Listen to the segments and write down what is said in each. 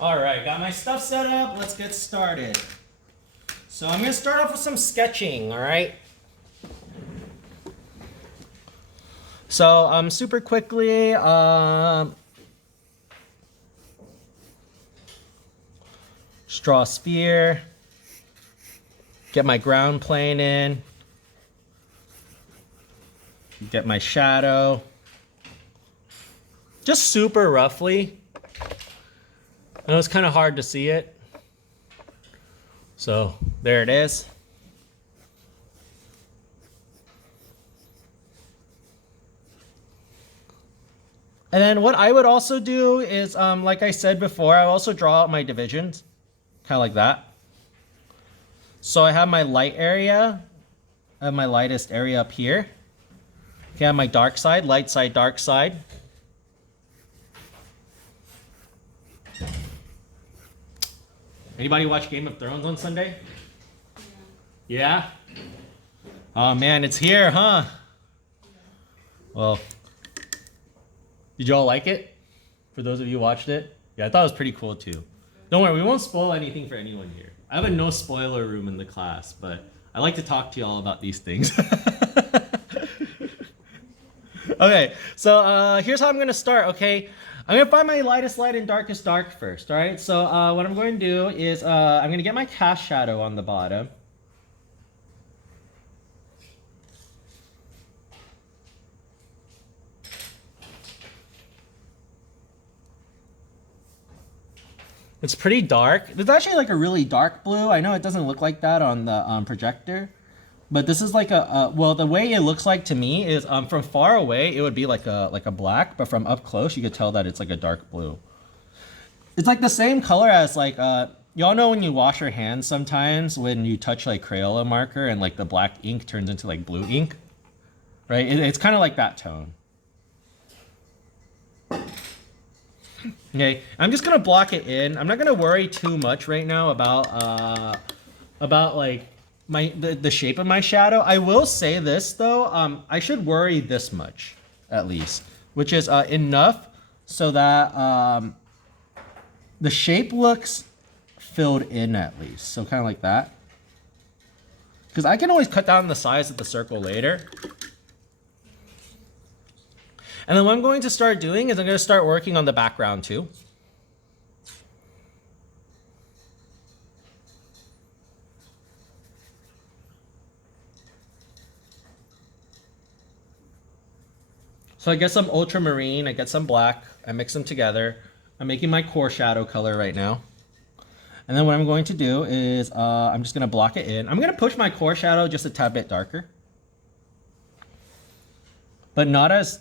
All right, got my stuff set up. Let's get started. So I'm gonna start off with some sketching, all right? So super quickly, just draw a sphere, get my ground plane in, get my shadow, just super roughly. I know it's kind of hard to see it. So there it is. And then what I would also do is, like I said before, I also draw out my divisions, kind of like that. So I have my light area, I have my lightest area up here. Okay, I have my dark side, light side, dark side. Anybody watch Game of Thrones on Sunday? Yeah? Oh man, it's here, huh? Well, did y'all like it? For those of you who watched it? Yeah, I thought it was pretty cool too. Don't worry, we won't spoil anything for anyone here. I have a no spoiler room in the class, but I like to talk to y'all about these things. Okay, so here's how I'm gonna start, okay? I'm gonna find my lightest light and darkest dark first, all right? So what I'm going to do is I'm gonna get my cast shadow on the bottom. It's pretty dark. It's actually like a really dark blue. I know it doesn't look like that on the projector, but this is like well, the way it looks like to me is from far away it would be like a black, but from up close you could tell that it's like a dark blue. It's like the same color as like y'all know when you wash your hands sometimes when you touch like Crayola marker and like the black ink turns into like blue ink, right? It's kind of like that tone. Okay, I'm just gonna block it in. I'm not gonna worry too much right now about like the shape of my shadow. I will say this though, I should worry this much at least, which is enough so that the shape looks filled in at least. So kind of like that, because I can always cut down the size of the circle later. And then what I'm going to start doing is I'm going to start working on the background too. So I get some ultramarine, I get some black, I mix them together. I'm making my core shadow color right now. And then what I'm going to do is I'm just going to block it in. I'm going to push my core shadow just a tad bit darker. But not as,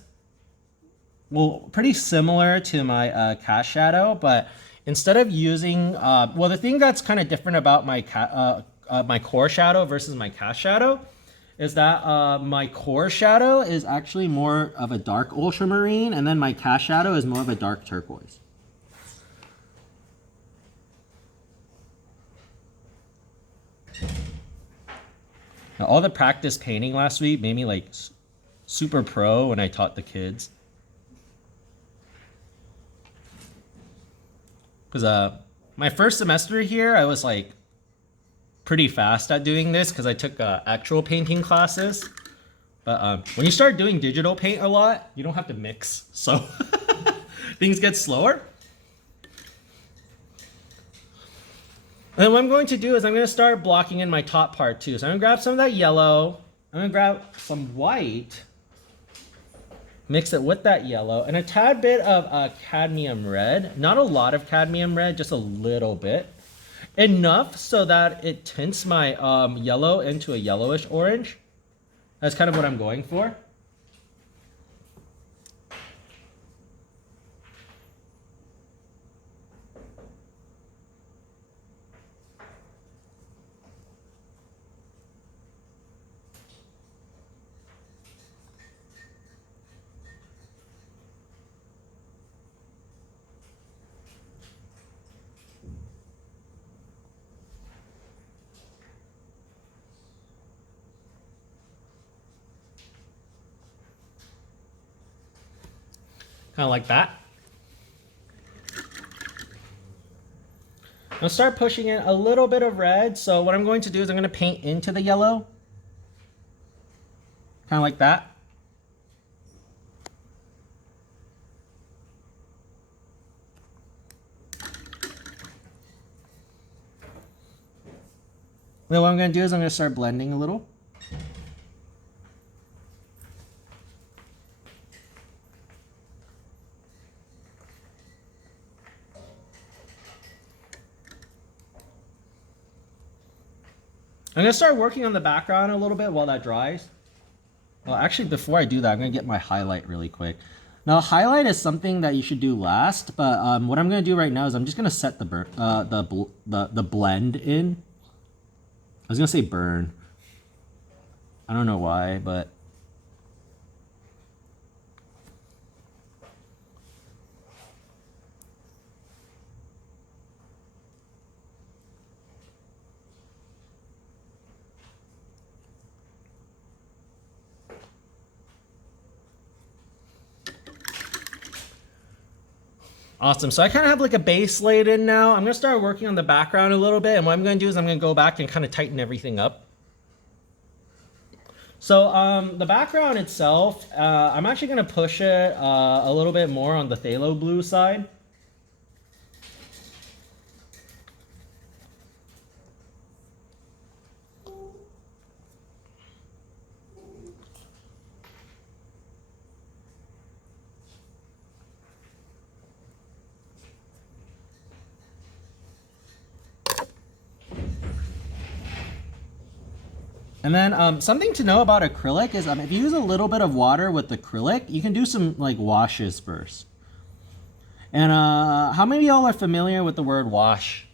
well, pretty similar to my cast shadow, but instead of using, well, the thing that's kind of different about my my core shadow versus my cast shadow is that my core shadow is actually more of a dark ultramarine, and then my cast shadow is more of a dark turquoise. Now, all the practice painting last week made me like super pro when I taught the kids. Because my first semester here, I was like pretty fast at doing this because I took actual painting classes. But when you start doing digital paint a lot, you don't have to mix. So things get slower. And then what I'm going to do is I'm going to start blocking in my top part too. So I'm going to grab some of that yellow. I'm going to grab some white. Mix it with that yellow and a tad bit of cadmium red. Not a lot of cadmium red, just a little bit. Enough so that it tints my yellow into a yellowish orange. That's kind of what I'm going for. Kind of like that. I'll start pushing in a little bit of red. So what I'm going to do is I'm going to paint into the yellow. Kind of like that. Then what I'm going to do is I'm going to start blending a little. I'm going to start working on the background a little bit while that dries. Well, actually, before I do that, I'm going to get my highlight really quick. Now, highlight is something that you should do last, but what I'm going to do right now is I'm just going to set the blend in. I was going to say burn. I don't know why, but... Awesome. So I kind of have like a base laid in now. I'm going to start working on the background a little bit. And what I'm going to do is I'm going to go back and kind of tighten everything up. So the background itself, I'm actually going to push it a little bit more on the phthalo blue side. And then something to know about acrylic is if you use a little bit of water with acrylic, you can do some like washes first. And how many of y'all are familiar with the word wash?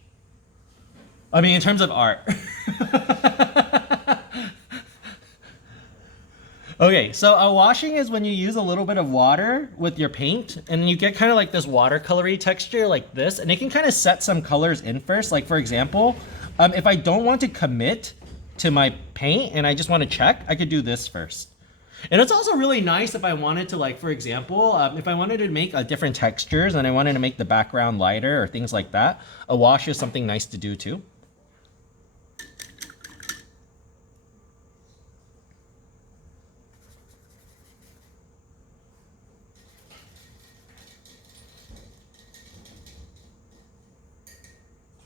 I mean, in terms of art. Okay, so washing is when you use a little bit of water with your paint and you get kind of like this watercolory texture like this, and it can kind of set some colors in first. Like for example, if I don't want to commit to my paint and I just want to check, I could do this first. And it's also really nice if I wanted to, like, for example, if I wanted to make different textures and I wanted to make the background lighter or things like that, a wash is something nice to do too.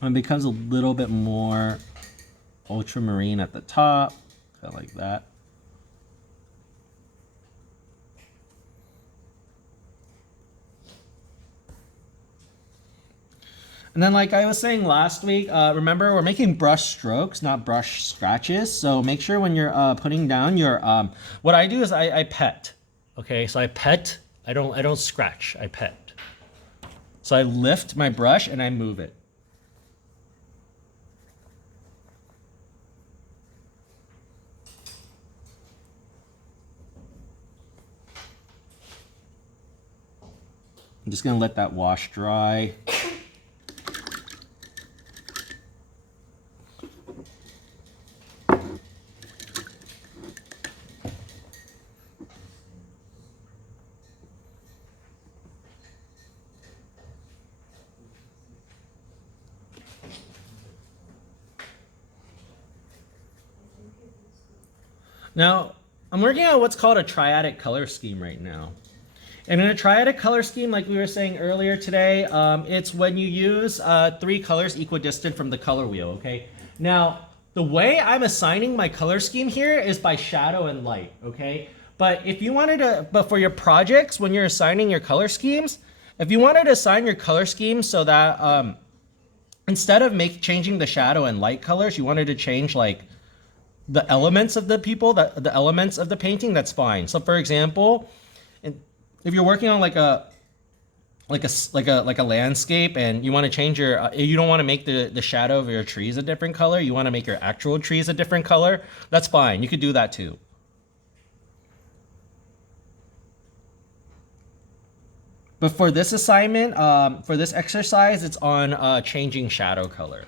And it becomes a little bit more ultramarine at the top, kind of like that. And then like I was saying last week, remember we're making brush strokes, not brush scratches. So make sure when you're putting down your, what I do is I pet. Okay, so I pet, I don't scratch, I pet. So I lift my brush and I move it. I'm just gonna let that wash dry. Now, I'm working on what's called a triadic color scheme right now. And in a triadic color scheme, like we were saying earlier today, it's when you use 3 colors equidistant from the color wheel, okay? Now, the way I'm assigning my color scheme here is by shadow and light, okay? But if you wanted to, but for your projects, when you're assigning your color schemes, if you wanted to assign your color scheme so that instead of changing the shadow and light colors, you wanted to change like the elements of the people, the elements of the painting, that's fine. So for example, if you're working on like a landscape and you want to change your, you don't want to make the shadow of your trees a different color, you want to make your actual trees a different color, that's fine. You could do that too. But for this assignment, for this exercise, it's on changing shadow color.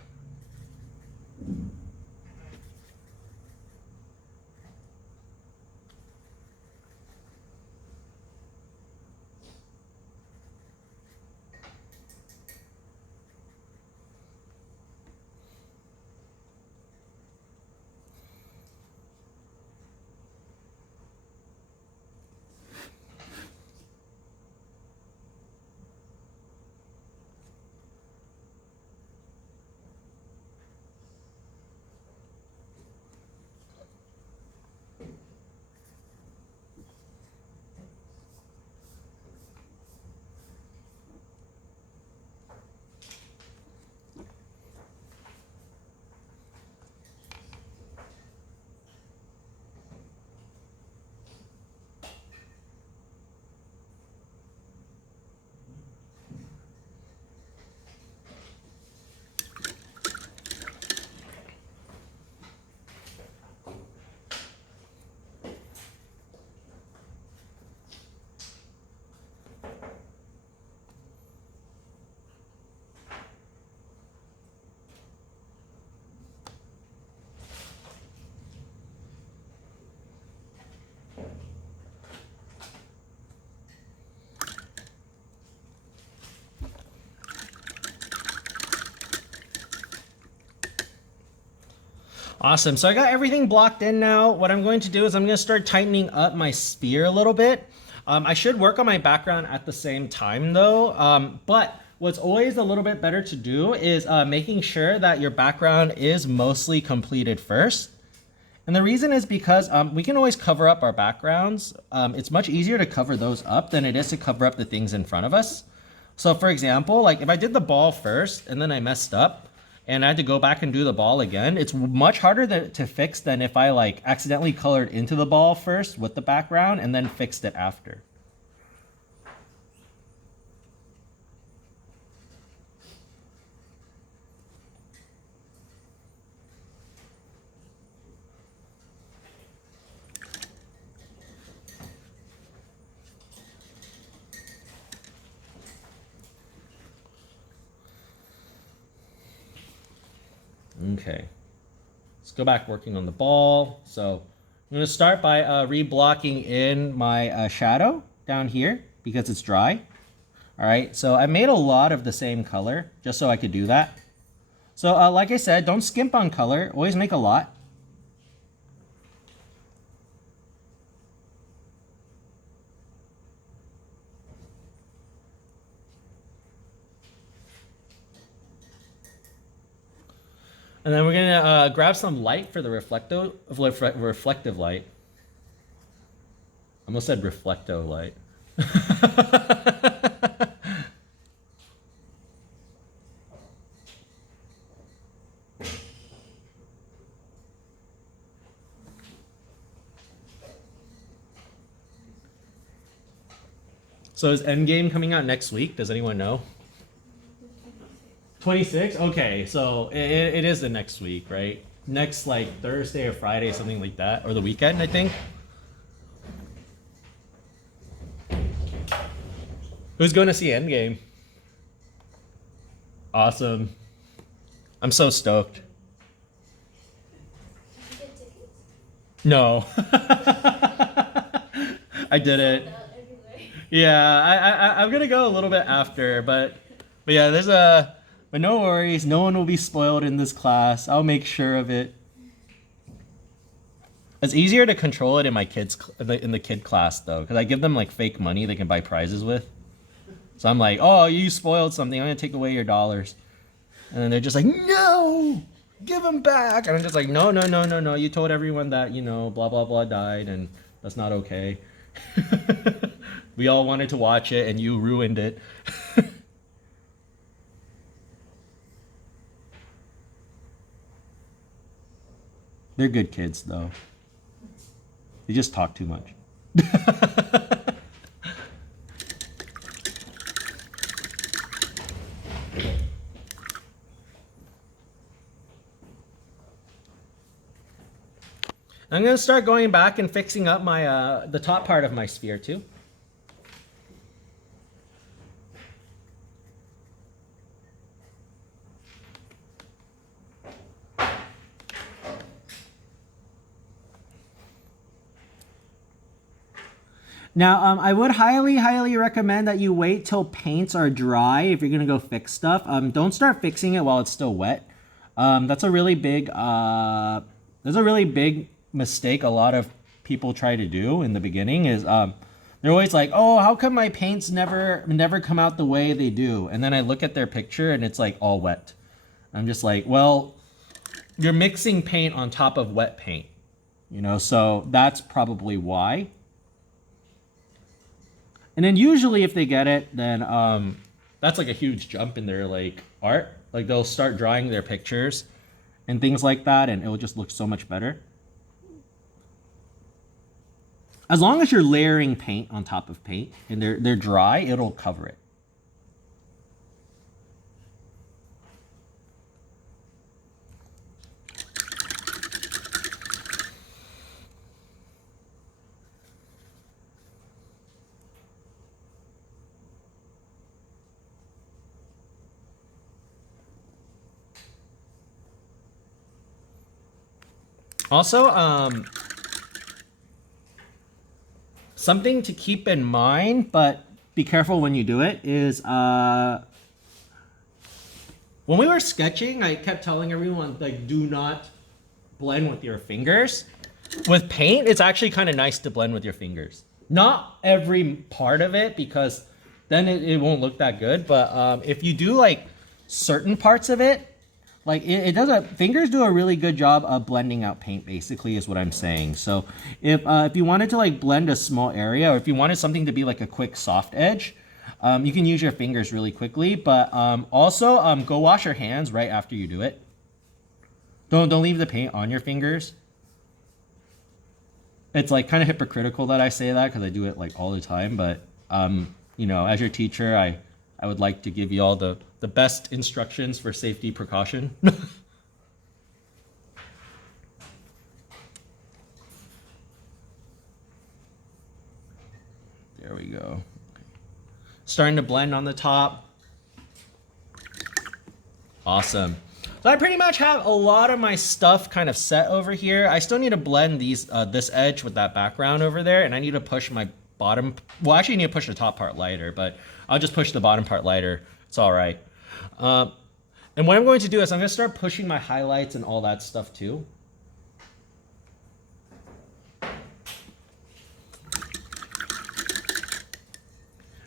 Awesome. So I got everything blocked in now. What I'm going to do is I'm going to start tightening up my sphere a little bit. I should work on my background at the same time though. But what's always a little bit better to do is making sure that your background is mostly completed first. And the reason is because we can always cover up our backgrounds. It's much easier to cover those up than it is to cover up the things in front of us. So for example, like if I did the ball first and then I messed up, and I had to go back and do the ball again, it's much harder to fix than if I like accidentally colored into the ball first with the background and then fixed it after. Okay, let's go back working on the ball. So I'm going to start by reblocking in my shadow down here because it's dry. All right, so I made a lot of the same color just so I could do that. So like I said, don't skimp on color, always make a lot. And then we're gonna grab some light for the reflective light. I almost said reflecto light. So is Endgame coming out next week? Does anyone know? 26? Okay, so it is the next week, right? Next, like, Thursday or Friday, something like that. Or the weekend, I think. Who's going to see Endgame? Awesome. I'm so stoked. No. I did it. Yeah, I'm going to go a little bit after, but yeah, but no worries, no one will be spoiled in this class. I'll make sure of it. It's easier to control it in my kids in the kid class though, because I give them like fake money they can buy prizes with. So I'm like, oh, you spoiled something. I'm gonna take away your dollars, and then they're just like, no, give them back. And I'm just like, no. You told everyone that blah blah blah died, and that's not okay. We all wanted to watch it, and you ruined it. They're good kids, though. They just talk too much. I'm going to start going back and fixing up my the top part of my sphere, too. Now, I would highly recommend that you wait till paints are dry if you're gonna go fix stuff. Don't start fixing it while it's still wet. That's a really big mistake a lot of people try to do in the beginning. Is they're always like, oh, how come my paints never come out the way they do? And then I look at their picture and it's like all wet. I'm just like, well, you're mixing paint on top of wet paint, so that's probably why. And then usually if they get it, then that's like a huge jump in their like art. Like they'll start drawing their pictures and things like that, and it will just look so much better. As long as you're layering paint on top of paint and they're dry, it'll cover it. Also, something to keep in mind, but be careful when you do it, is when we were sketching, I kept telling everyone, like, do not blend with your fingers. With paint, it's actually kind of nice to blend with your fingers. Not every part of it, because then it won't look that good. But if you do like certain parts of it, like it does fingers do a really good job of blending out paint, basically is what I'm saying. So if you wanted to like blend a small area, or if you wanted something to be like a quick soft edge, you can use your fingers really quickly. But also go wash your hands right after you do it. Don't leave the paint on your fingers. It's like kind of hypocritical that I say that, because I do it like all the time. But you know, as your teacher, I would like to give you all the best instructions for safety precaution. There we go. Starting to blend on the top. Awesome. So I pretty much have a lot of my stuff kind of set over here. I still need to blend these this edge with that background over there, and I need to push my bottom. Well, actually, I need to push the top part lighter, but I'll just push the bottom part lighter. It's all right. And what I'm going to do is I'm going to start pushing my highlights and all that stuff too.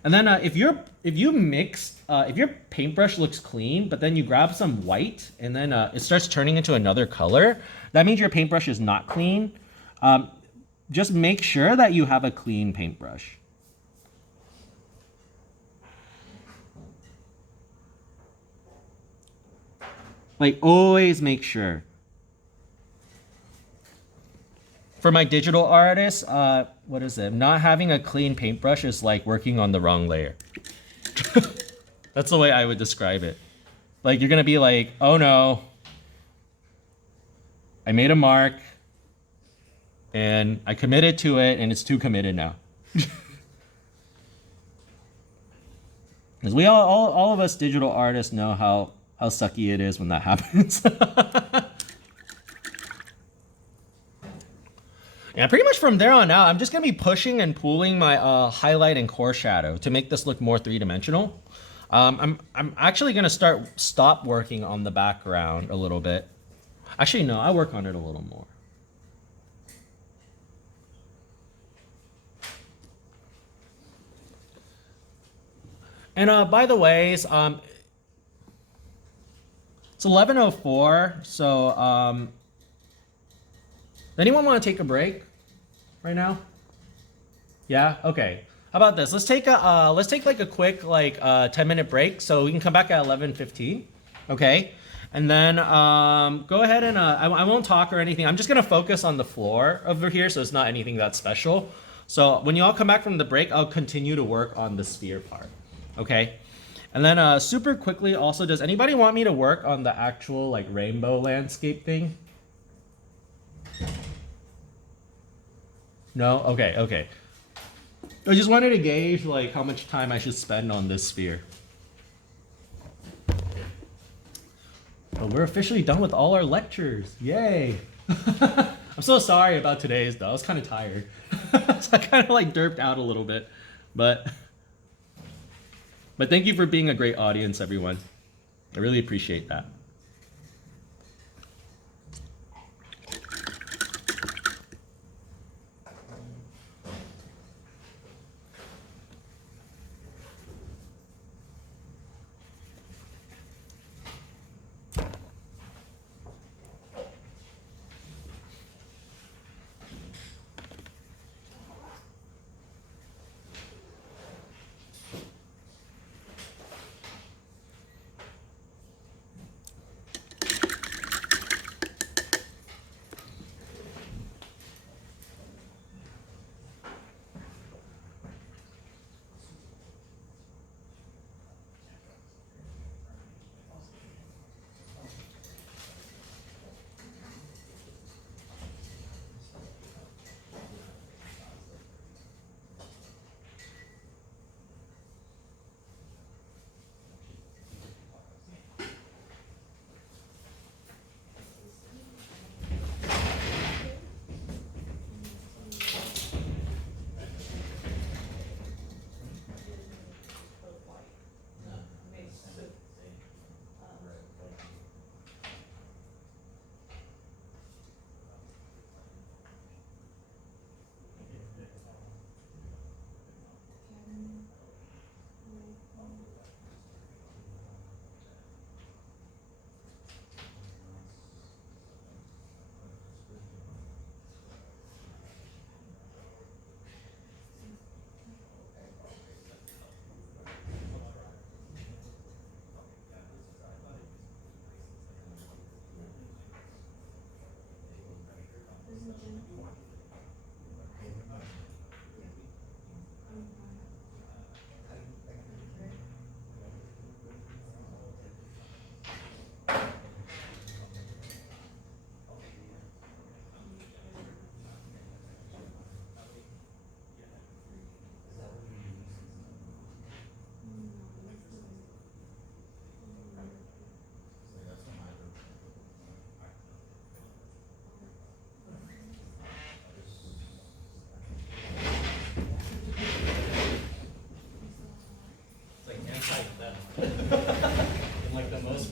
And then if your paintbrush looks clean, but then you grab some white and then it starts turning into another color, that means your paintbrush is not clean. Just make sure that you have a clean paintbrush. Like, always make sure. For my digital artists, what is it? Not having a clean paintbrush is like working on the wrong layer. That's the way I would describe it. Like, you're gonna be like, oh no, I made a mark and I committed to it and it's too committed now. Because we all of us digital artists know how sucky it is when that happens. Yeah, pretty much from there on out, I'm just gonna be pushing and pulling my highlight and core shadow to make this look more three-dimensional. I'm actually gonna stop working on the background a little bit. Actually, no, I'll work on it a little more. And by the way, it's 11:04, so anyone want to take a break right now? Yeah. Okay. How about this? Let's take like a quick 10-minute break, so we can come back at 11:15. Okay. And then go ahead and I won't talk or anything. I'm just gonna focus on the floor over here, so it's not anything that special. So when you all come back from the break, I'll continue to work on the sphere part. Okay. And then super quickly, also, does anybody want me to work on the actual like rainbow landscape thing? No? Okay, okay. I just wanted to gauge like how much time I should spend on this sphere. Oh, we're officially done with all our lectures. Yay! I'm so sorry about today's though. I was kind of tired. So I kind of like derped out a little bit. But thank you for being a great audience, everyone. I really appreciate that.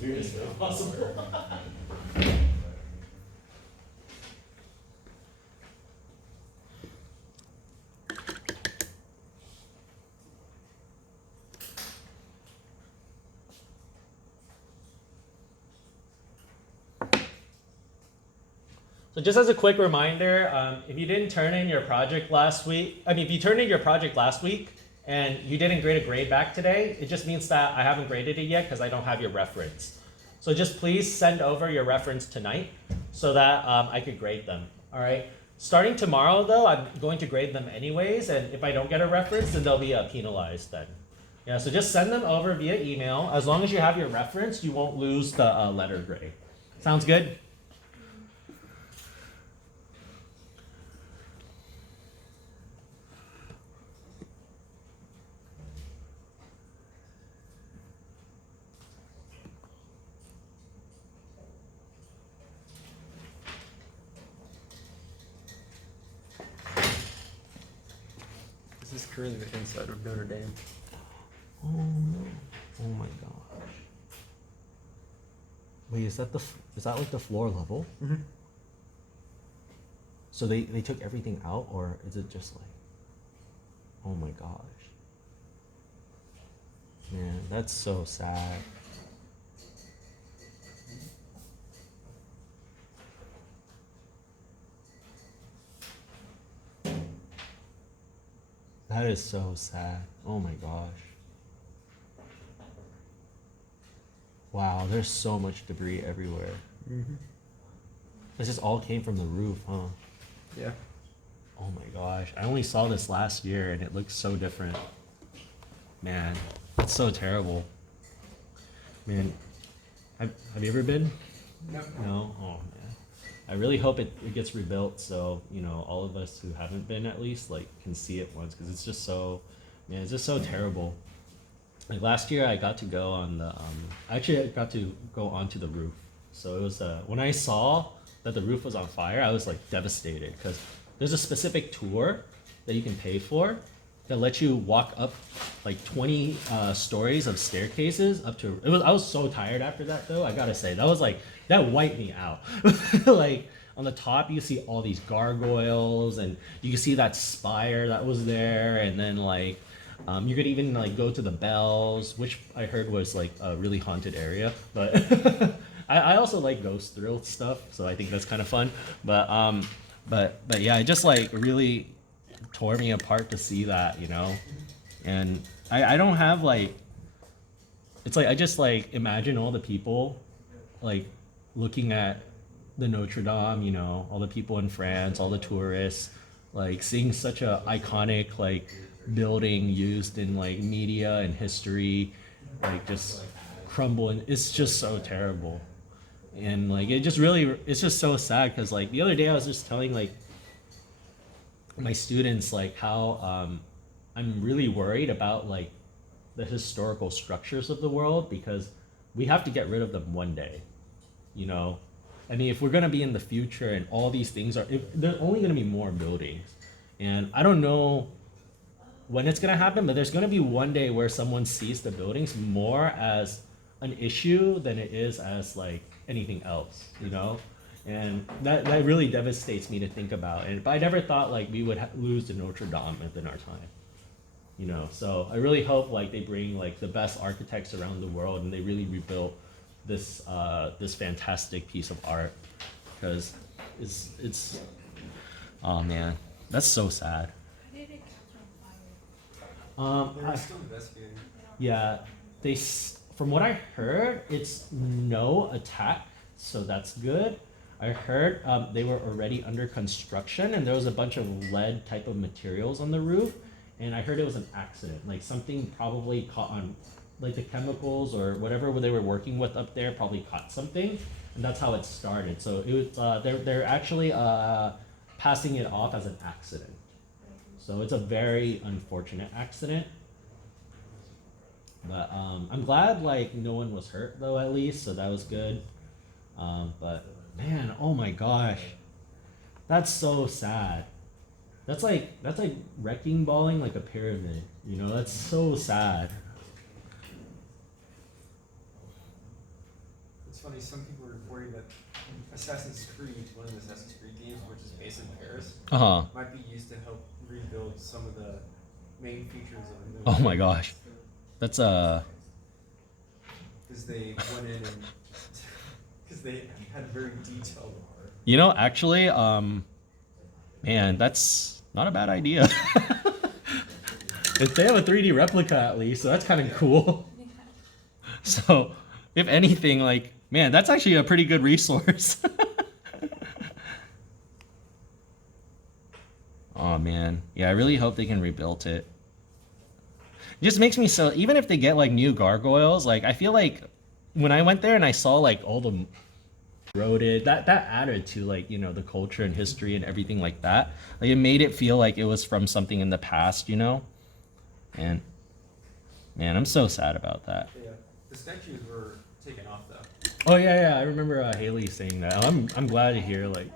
weirdest way possible. So just as a quick reminder, if you didn't turn in your project last week, if you turned in your project last week and you didn't grade a grade back today, it just means that I haven't graded it yet because I don't have your reference. So just please send over your reference tonight so that I could grade them, all right? Starting tomorrow though, I'm going to grade them anyways, and if I don't get a reference, then they'll be penalized then. Yeah, so just send them over via email. As long as you have your reference, you won't lose the letter grade. Sounds good? This is currently the inside of Notre Dame. Oh no! Oh my gosh! Wait, is that like the floor level? Mm-hmm. So they took everything out, or is it just like? Oh my gosh! Man, that's so sad. That is so sad. Oh my gosh. Wow, there's so much debris everywhere. Mm-hmm. This just all came from the roof, huh? Yeah. Oh my gosh. I only saw this last year and it looks so different. Man, it's so terrible. Man, have you ever been? No. No? Oh man. I really hope it gets rebuilt so, all of us who haven't been at least like can see it once, because it's just so, man, it's just so terrible. Like last year I got to go on the, actually I got to go onto the roof. So it was, when I saw that the roof was on fire, I was like devastated, because there's a specific tour that you can pay for that lets you walk up like 20 stories of staircases up to, I was so tired after that though, I gotta say, that wiped me out. Like on the top you see all these gargoyles and you can see that spire that was there, and then like you could even like go to the bells, which I heard was like a really haunted area, but I also like ghost thrill stuff, so I think that's kind of fun. But yeah, it just like really tore me apart to see that, and I don't have like, it's like I just like imagine all the people like looking at the Notre Dame, all the people in France, all the tourists, like seeing such a iconic like building used in like media and history, like just crumble, and it's just so terrible. And like it's just so sad, because like the other day I was just telling like my students like how I'm really worried about like the historical structures of the world, because we have to get rid of them one day. I mean, if we're gonna be in the future and all these things there's only gonna be more buildings, and I don't know when it's gonna happen, but there's gonna be one day where someone sees the buildings more as an issue than it is as like anything else, and that really devastates me to think about. And but I never thought like we would lose the Notre Dame within our time, So I really hope like they bring like the best architects around the world and they really rebuild this fantastic piece of art, because it's oh man, that's so sad. How did it catch on fire? They're still investigating. Yeah, from what I heard, it's no attack, so that's good. I heard they were already under construction and there was a bunch of lead type of materials on the roof, and I heard it was an accident, like something probably caught on, like the chemicals or whatever they were working with up there probably caught something, and that's how it started. So it was they're actually passing it off as an accident. So it's a very unfortunate accident. But I'm glad like no one was hurt though, at least, so that was good. But man, oh my gosh, that's so sad. That's like wrecking balling like a pyramid. That's so sad. funny. Some people are reporting that Assassin's Creed, one of the Assassin's Creed games, which is based in Paris, might be used to help rebuild some of the main features of the movie. Oh my gosh, that's because they went in and because they had very detailed art. You know, actually, man, that's not a bad idea. If they have a 3D replica at least, so that's kind of cool. So, if anything, like, man, that's actually a pretty good resource. Oh man, yeah, I really hope they can rebuild it. It just makes me so, even if they get like new gargoyles, like I feel like when I went there and I saw like all the eroded, that added to like, you know, the culture and history and everything like that. Like it made it feel like it was from something in the past, you know? And man, I'm so sad about that. Yeah, the statues were taken off though. Oh yeah, I remember Haley saying that. I'm glad to hear like.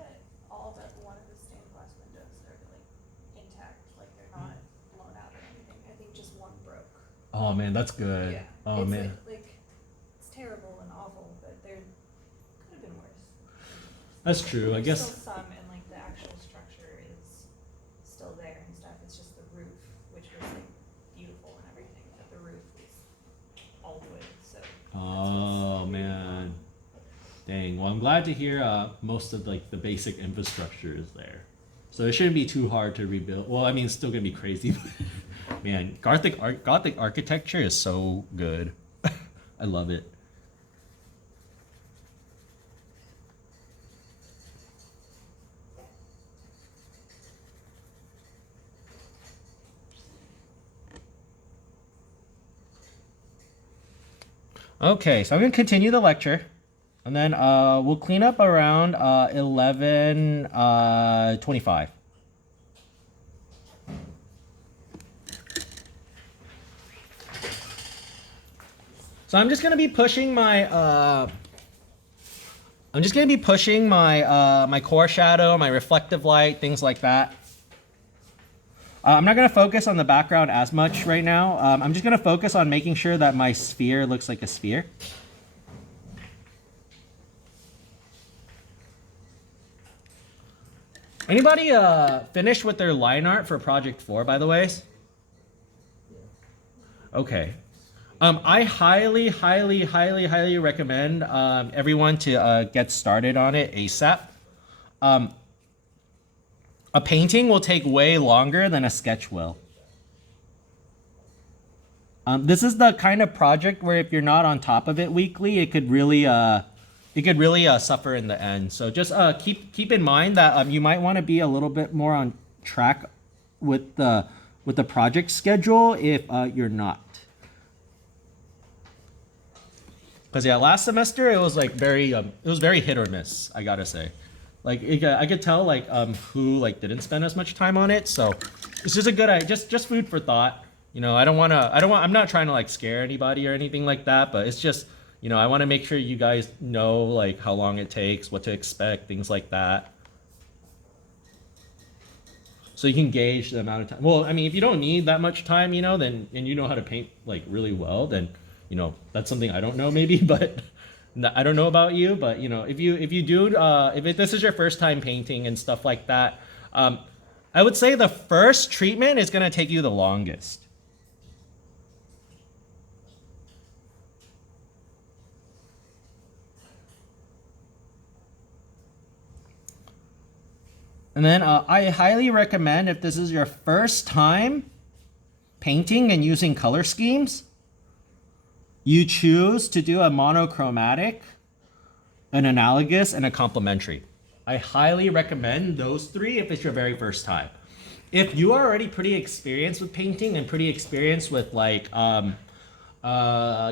All but one of the stained glass windows are like intact, like they're not blown out or anything. I think just one broke. Oh man, that's good. Yeah. Oh it's man. Like it's terrible and awful, but there could have been worse. That's true. I There's guess. still some, and like the actual structure is still there and stuff. It's just the roof, which was like beautiful and everything, but the roof was all wood. So. Oh man. Dang. Well, I'm glad to hear most of like the basic infrastructure is there. So it shouldn't be too hard to rebuild. Well, I mean, it's still gonna be crazy. But man, Gothic architecture is so good. I love it. Okay, so I'm gonna continue the lecture. And then we'll clean up around 11:25. So I'm just gonna be pushing my my core shadow, my reflective light, things like that. I'm not gonna focus on the background as much right now. I'm just gonna focus on making sure that my sphere looks like a sphere. Anybody finished with their line art for Project 4, by the way? Okay. I highly recommend everyone to get started on it ASAP. A painting will take way longer than a sketch will. This is the kind of project where if you're not on top of it weekly, it could really suffer in the end. So just keep in mind that you might want to be a little bit more on track with the project schedule if you're not. Because yeah, last semester it was like very hit or miss, I gotta say. Like I could tell like who like didn't spend as much time on it. So it's just a good just food for thought. You know, I'm not trying to like scare anybody or anything like that, but it's just, you know, I want to make sure you guys know like how long it takes, what to expect, things like that. So you can gauge the amount of time. Well, I mean, if you don't need that much time, you know, then, and you know how to paint like really well, then, you know, that's something I don't know maybe, but I don't know about you, but you know, if you do, this is your first time painting and stuff like that, I would say the first treatment is going to take you the longest. And then I highly recommend, if this is your first time painting and using color schemes, you choose to do a monochromatic, an analogous, and a complementary. I highly recommend those three if it's your very first time. If you are already pretty experienced with painting and pretty experienced with like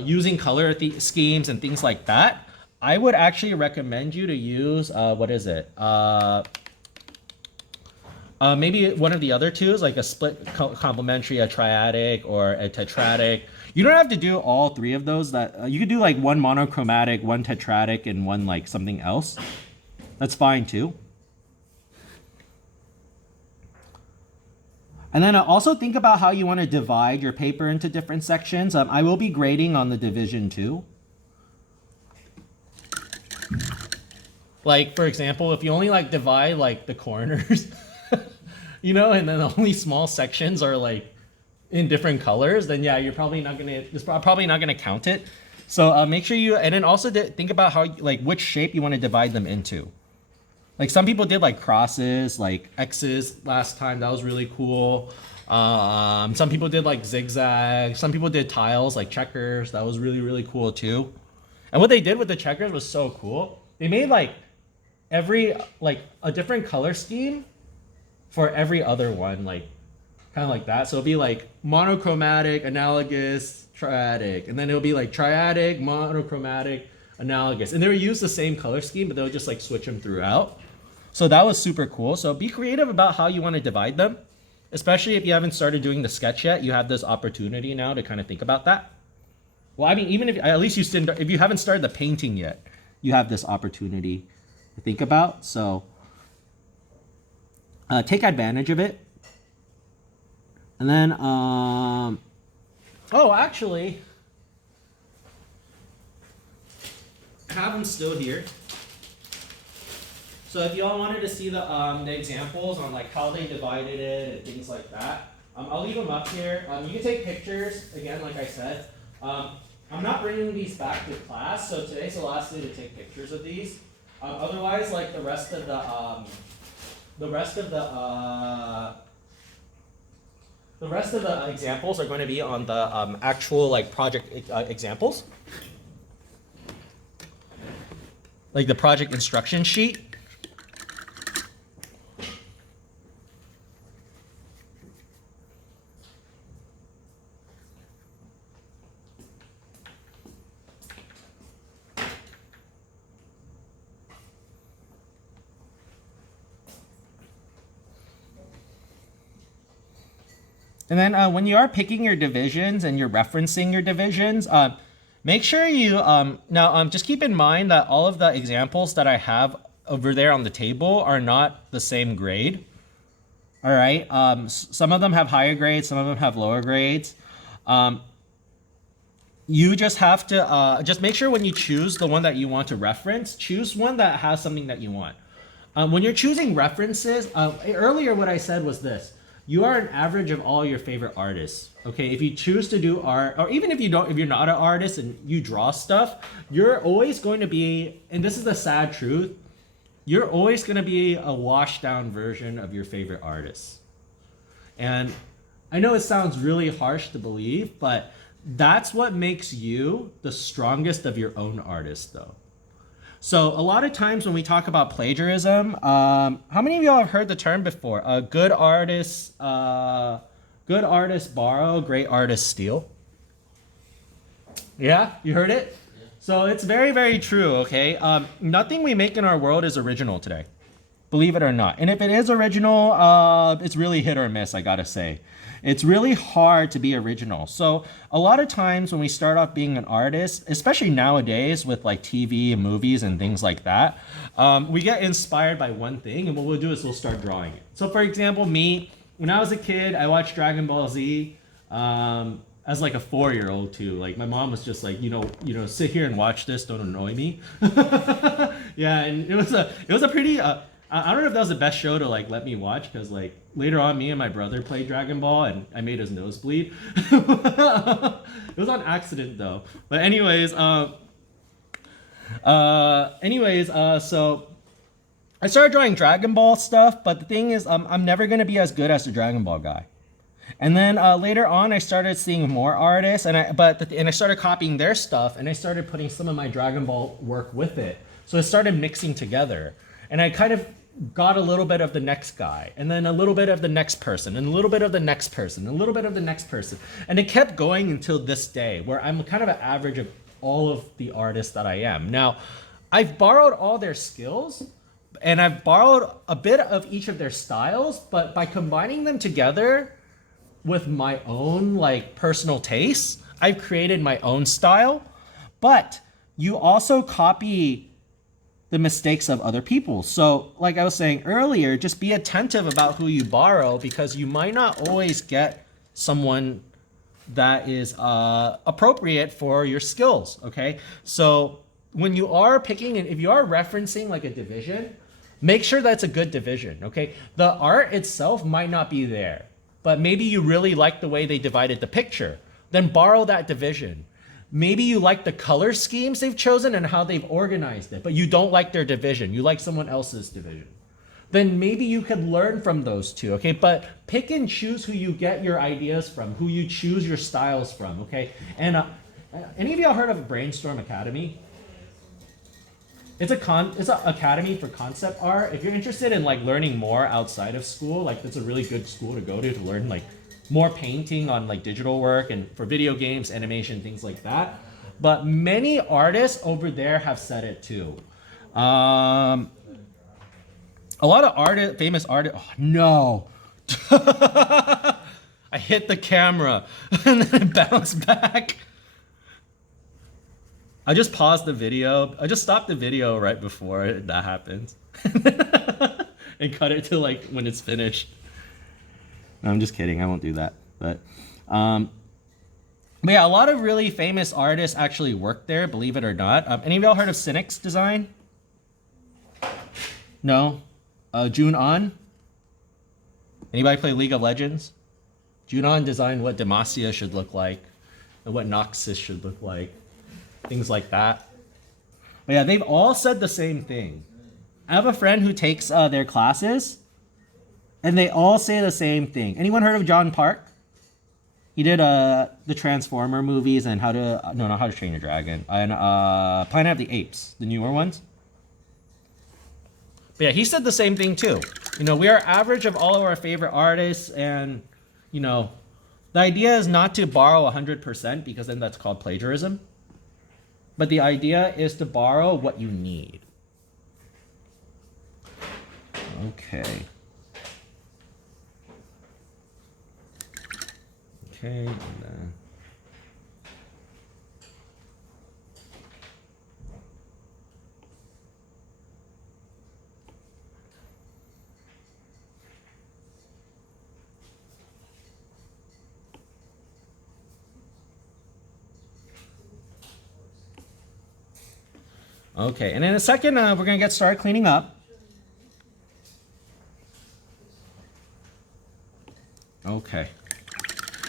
using color schemes and things like that, I would actually recommend you to use, maybe one of the other two, like a split complementary, a triadic, or a tetradic. You don't have to do all three of those. You could do like one monochromatic, one tetradic, and one like something else. That's fine too. And then also think about how you want to divide your paper into different sections. I will be grading on the division too. Like, for example, if you only like divide like the corners, you know, and then only small sections are like in different colors, then yeah, you're probably not gonna, it's probably not gonna count it. So make sure you, and then also think about how, like, which shape you want to divide them into. Like some people did like crosses, like X's last time. That was really cool. Some people did like zigzags. Some people did tiles, like checkers. That was really, really cool too. And what they did with the checkers was so cool. They made like like a different color scheme for every other one, like kind of like that. So it'll be like monochromatic, analogous, triadic, and then it'll be like triadic, monochromatic, analogous, and they would use the same color scheme, but they'll just like switch them throughout. So that was super cool. So be creative about how you want to divide them, especially if you haven't started doing the sketch yet. You have this opportunity now to kind of think about that. Well, I mean, even if at least if you haven't started the painting yet, you have this opportunity to think about. So take advantage of it. And then, oh, actually, I have them still here. So if y'all wanted to see the examples on like how they divided it and things like that, I'll leave them up here. You can take pictures again, like I said. I'm not bringing these back to class, so today's the last day to take pictures of these. Otherwise, like the rest of the examples are going to be on the actual like project examples, like the project instruction sheet. And then when you are picking your divisions and you're referencing your divisions, make sure you, just keep in mind that all of the examples that I have over there on the table are not the same grade. All right, some of them have higher grades, some of them have lower grades. You just have to, just make sure when you choose the one that you want to reference, choose one that has something that you want. When you're choosing references, earlier what I said was this. You are an average of all your favorite artists. Okay, if you choose to do art, or even if you don't, if you're not an artist and you draw stuff, you're always going to be, and this is the sad truth, you're always going to be a washed down version of your favorite artists. And I know it sounds really harsh to believe, but that's what makes you the strongest of your own artist, though. So a lot of times when we talk about plagiarism, how many of y'all have heard the term before? Good artists borrow, great artists steal. Yeah, you heard it? Yeah. So it's very, very true, okay? Nothing we make in our world is original today, believe it or not. And if it is original, it's really hit or miss, I gotta say. It's really hard to be original. So a lot of times when we start off being an artist, especially nowadays with like TV and movies and things like that, we get inspired by one thing, and what we'll do is we'll start drawing it. So for example, me, when I was a kid, I watched Dragon Ball Z as like a 4-year-old too. Like my mom was just like, you know, sit here and watch this, don't annoy me. Yeah, and it was a pretty, I don't know if that was the best show to like let me watch, because like later on me and my brother played Dragon Ball and I made his nose bleed. It was on accident though. But anyways, so I started drawing Dragon Ball stuff, but the thing is, I'm never gonna be as good as the Dragon Ball guy. And then later on, I started seeing more artists, and I started copying their stuff, and I started putting some of my Dragon Ball work with it. So it started mixing together, and I kind of got a little bit of the next guy, and then a little bit of the next person, and a little bit of the next person, and a little bit of the next person. And it kept going until this day, where I'm kind of an average of all of the artists that I am. Now, I've borrowed all their skills, and I've borrowed a bit of each of their styles, but by combining them together with my own like personal tastes, I've created my own style. But you also copy the mistakes of other people. So like I was saying earlier, just be attentive about who you borrow, because you might not always get someone that is appropriate for your skills, okay? So when you are picking, and if you are referencing like a division, make sure that's a good division, okay? The art itself might not be there, but maybe you really like the way they divided the picture. Then borrow that division. Maybe you like the color schemes they've chosen and how they've organized it, but you don't like their division. You like someone else's division. Then maybe you could learn from those two, okay? But pick and choose who you get your ideas from, who you choose your styles from, okay? And any of y'all heard of Brainstorm Academy? It's a academy for concept art. If you're interested in like learning more outside of school, like that's a really good school to go to learn like more painting on like digital work and for video games, animation, things like that. But many artists over there have said it too. A lot of famous artists. Oh, no. I hit the camera and then it bounced back. I just paused the video. I just stopped the video right before that happens. And cut it to like when it's finished. No, I'm just kidding. I won't do that. But yeah, a lot of really famous artists actually work there, believe it or not. Any of y'all heard of Cynic's design? No? Jun An? Anybody play League of Legends? Jun An designed what Demacia should look like and what Noxus should look like. Things like that. But yeah, they've all said the same thing. I have a friend who takes their classes, and they all say the same thing. Anyone heard of John Park? He did the Transformer movies and How to Train Your Dragon and Planet of the Apes, the newer ones. But yeah, he said the same thing too. You know, we are average of all of our favorite artists, and you know, the idea is not to borrow 100% because then that's called plagiarism. But the idea is to borrow what you need. Okay. Okay. Okay, and in a second, we're gonna get started cleaning up. Okay.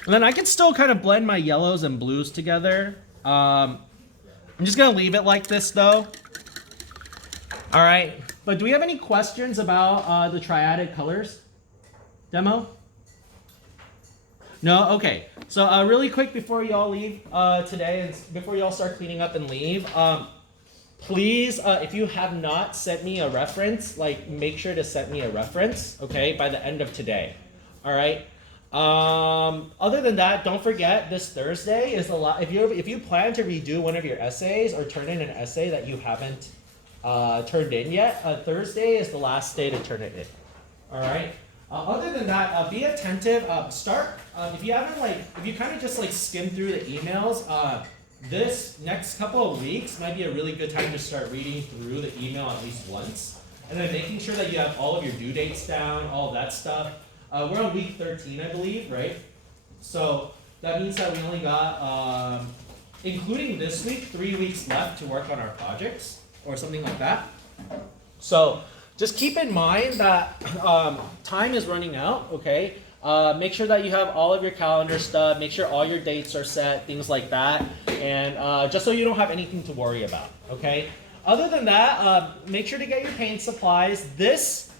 And then I can still kind of blend my yellows and blues together. I'm just gonna leave it like this though. All right, but do we have any questions about the Triadic colors demo? No? Okay, so really quick before y'all leave today, and before y'all start cleaning up and leave, please, if you have not sent me a reference, like make sure to send me a reference, okay, by the end of today. All right. Other than that, don't forget this Thursday is if you plan to redo one of your essays or turn in an essay that you haven't turned in yet, Thursday is the last day to turn it in. All right. Other than that, be attentive. If you kind of just like skim through the emails. This next couple of weeks might be a really good time to start reading through the email at least once. And then making sure that you have all of your due dates down, all of that stuff. We're on week 13, I believe, right? So that means that we only got, including this week, 3 weeks left to work on our projects or something like that. So just keep in mind that time is running out, okay? Make sure that you have all of your calendar stuff, make sure all your dates are set, things like that, and just so you don't have anything to worry about, okay? Other than that, make sure to get your paint supplies. This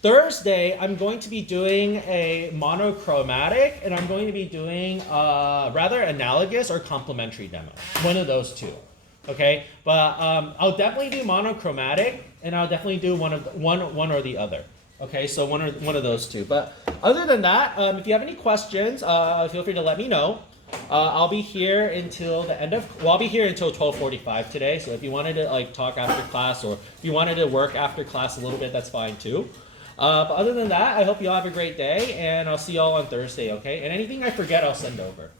Thursday, I'm going to be doing a monochromatic, and I'm going to be doing rather analogous or complementary demo, one of those two, okay? But I'll definitely do monochromatic, and I'll definitely do one or the other. Okay, so one of those two. But other than that, if you have any questions, feel free to let me know. I'll be here until the end of. Well, I'll be here until 12:45 today. So if you wanted to like talk after class, or if you wanted to work after class a little bit, that's fine too. But other than that, I hope you all have a great day, and I'll see you all on Thursday. Okay, and anything I forget, I'll send over.